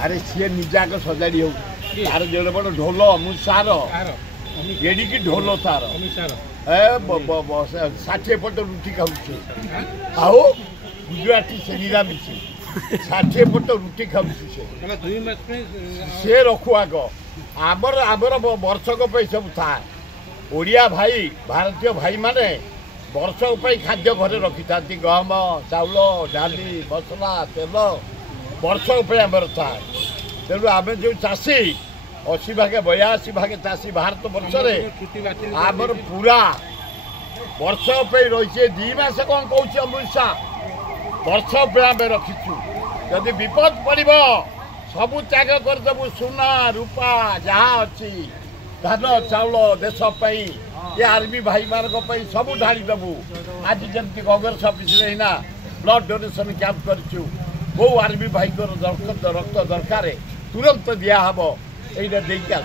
अरे सी निजाक सजाड़ी हो तार जो बड़ ढोल अमित शाह एडिकी ढोल तार 60 पट रुटी खाऊ गुजराती से निरामिष 60 पट रुटी खाऊ से रखु आग आमर आमर वर्षक सब था ओडिया भाई भारतीय भाई माने वर्षक खाद्य घरे रखी था गहम चाउल डाली मसला तेल वर्षक आमर था तेणु आम जो चाषी 80 भाग 82 भाग चाषी भारत वर्ष आमर पूरा वर्ष रही 2 मास कौन कौन अमित शाह वर्ष आम रखीचु जदि विपद पड़ सबू त्याग करदेबू सुना रूपा जहाँ अच्छी धान चाउल देशपाई ये आर्मी भाई मानक सब ढाड़ी देबू आज जमी Congress office blood donation camp करूँ बहु आर्मी भाई रक्त दरकार तुरंत दिहब यहाँ